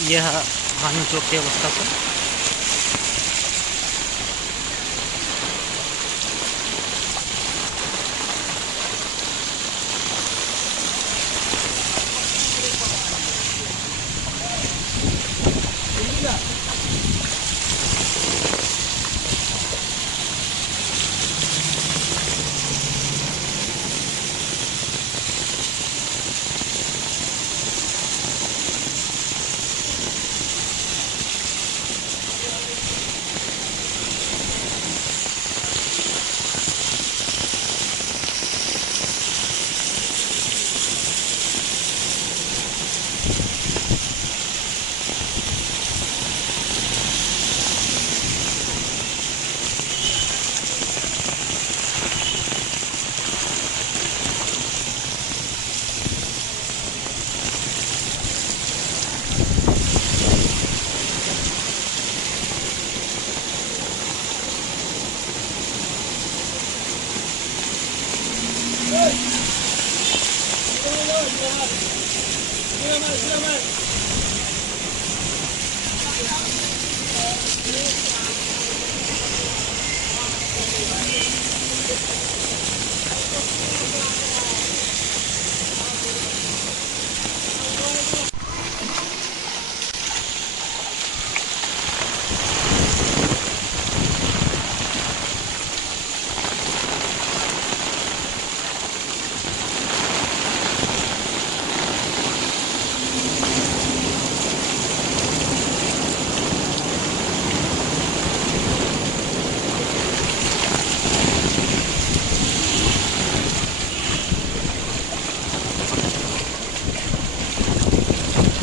यह भानु चौक की अवस्था से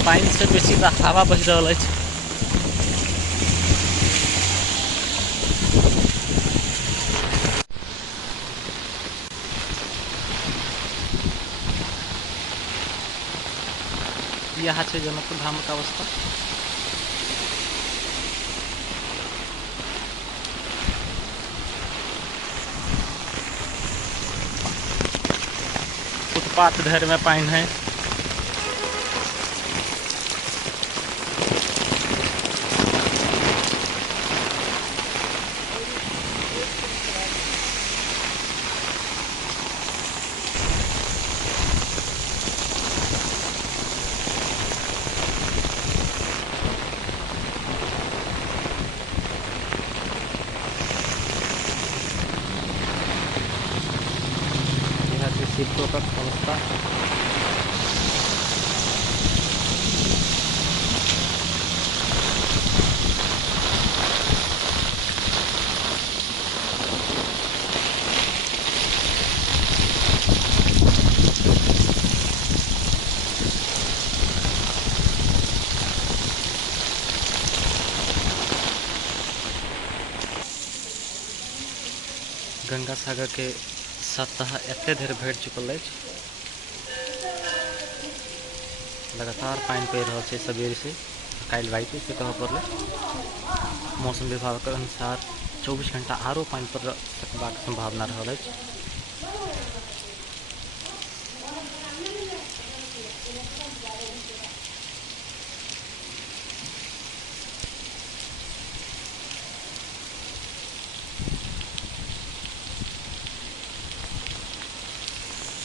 पाइन से बेसी तो हवा बह रहा है। यहाँ से जनकपुर धाम का अवस्था। फुटपाथ धर में पाइन है। सीटों का अवस्था। गंगा सागर के सतह एते देर भेट चुकल है। लगातार पानी पड़ रहा है सबेर से कल रात से कह पर मौसम विभाग के अनुसार 24 घंटा आरो पानी पड़बाक संभावना रहा है।